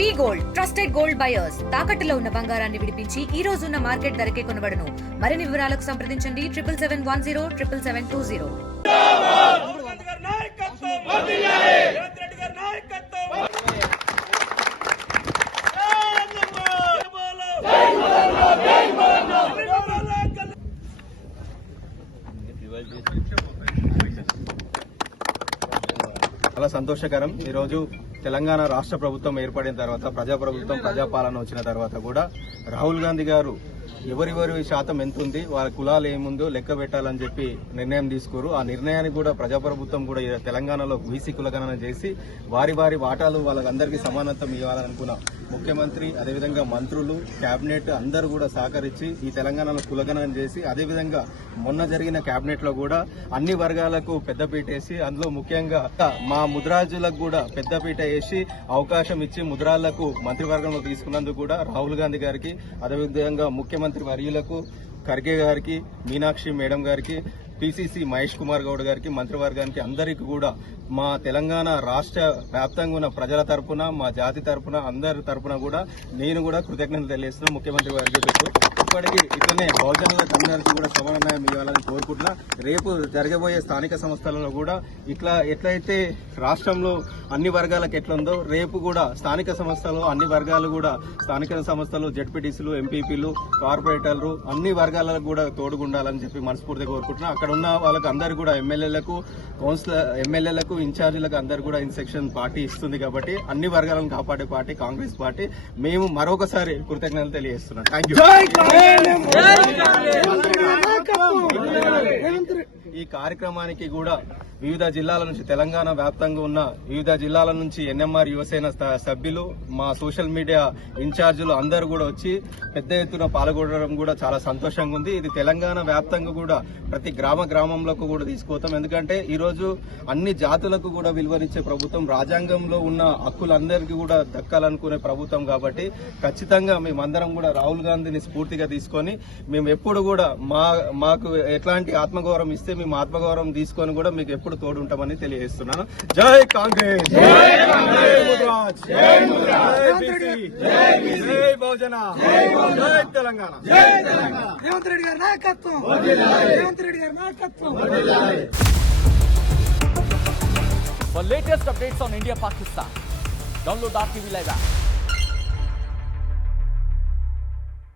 వి gold trusted gold buyers తాకట్టులో ఉన్న బంగారాన్ని విడిపించి ఈ రోజు ఉన్న మార్కెట్ ధరకే కొనబడును. మరిన్ని వివరాలకు సంప్రదించండి 77107720. చాలా సంతోషకరం. ఈరోజు తెలంగాణ రాష్ట్ర ప్రభుత్వం ఏర్పడిన తర్వాత ప్రజాప్రభుత్వం ప్రజాపాలన వచ్చిన తర్వాత కూడా రాహుల్ గాంధీ గారు ఎవరి శాతం ఎంత ఉంది, వాళ్ళ కులాలు ఏముందో లెక్క పెట్టాలని చెప్పి నిర్ణయం తీసుకోరు. ఆ నిర్ణయాన్ని కూడా ప్రజాప్రభుత్వం కూడా తెలంగాణలో బీసీ కులగణన చేసి వారి వాటాలు వాళ్ళందరికీ సమానత్వం ఇవ్వాలనుకున్న ముఖ్యమంత్రి, అదేవిధంగా మంత్రులు, కేబినెట్ అందరూ కూడా సహకరించి ఈ తెలంగాణలో కులగణన చేసి, అదేవిధంగా మొన్న జరిగిన కేబినెట్ లో కూడా అన్ని వర్గాలకు పెద్దపీట వేసి, అందులో ముఖ్యంగా మా ముద్రాజులకు కూడా పెద్దపీట వేసి అవకాశం ఇచ్చి ముద్రాళ్లకు మంత్రివర్గంలో తీసుకున్నందుకు కూడా రాహుల్ గాంధీ గారికి, అదేవిధంగా ముఖ్యమంత్రి వర్యులకు ఖర్గే గారికి, మీనాక్షి మేడం గారికి, పిసిసి మహేష్ కుమార్ గౌడ్ గారికి, మంత్రివర్గానికి అందరికీ కూడా మా తెలంగాణ రాష్ట్ర వ్యాప్తంగా ఉన్న ప్రజల తరపున, మా జాతి తరపున, అందరి తరపున కూడా నేను కూడా కృతజ్ఞతలు తెలియజేస్తున్నాను ముఖ్యమంత్రి వర్యులకు. ఇప్పటికీ ఇట్లనే బహుజనులకు అందరికీ కూడా సమాన న్యాయం ఇవ్వాలని కోరుకుంటున్నా. రేపు జరగబోయే స్థానిక సంస్థలలో కూడా ఎట్లయితే రాష్ట్రంలో అన్ని వర్గాలకు ఎట్లుందో రేపు కూడా స్థానిక సంస్థలు అన్ని వర్గాలు కూడా స్థానిక సంస్థలు జెడ్పీటీసీలు, ఎంపీపీలు, కార్పొరేటర్లు అన్ని వర్గాలకు కూడా తోడుగుండాలని చెప్పి మనస్ఫూర్తిగా కోరుకుంటున్నా. అక్కడ ఉన్న వాళ్ళకి అందరు కూడా ఎమ్మెల్యేలకు, ఎమ్మెల్యేలకు, ఇన్ఛార్జీలకు అందరు కూడా ఇన్సెక్షన్ పార్టీ ఇస్తుంది కాబట్టి అన్ని వర్గాలను కాపాడే పార్టీ కాంగ్రెస్ పార్టీ. మేము మరొకసారి కృతజ్ఞతలు తెలియజేస్తున్నాం. Thank you. ఈ కార్యక్రమానికి కూడా వివిధ జిల్లాల నుంచి, తెలంగాణ వ్యాప్తంగా ఉన్న వివిధ జిల్లాల నుంచి ఎన్ఎంఆర్ యువసేన సభ్యులు, మా సోషల్ మీడియా ఇన్ఛార్జీలు అందరూ కూడా వచ్చి పెద్ద ఎత్తున పాల్గొనడం కూడా చాలా సంతోషంగా ఉంది. ఇది తెలంగాణ వ్యాప్తంగా కూడా ప్రతి గ్రామంలోకి కూడా తీసుకుపోతాం. ఎందుకంటే ఈరోజు అన్ని జాతులకు కూడా విలువనిచ్చే ప్రభుత్వం, రాజ్యాంగంలో ఉన్న హక్కులందరికీ కూడా దక్కాలనుకునే ప్రభుత్వం కాబట్టి ఖచ్చితంగా మేమందరం కూడా రాహుల్ గాంధీని స్ఫూర్తిగా తీసుకొని మేము ఎప్పుడు కూడా మాకు ఎట్లాంటి ఆత్మగౌరవం ఇస్తే మేము ఆత్మగౌరవం తీసుకొని కూడా మీకు ఎప్పుడు తోడు ఉంటామని తెలియజేస్తున్నాను. జై కాంగ్రెస్, జై బహుజన, జై తెలంగాణ. రేవంత్ రెడ్డి గారి నాయకత్వం, రేవంత్ రెడ్డి గారి నాయకత్వం. For latest updates on India Pakistan, download our TV Live app.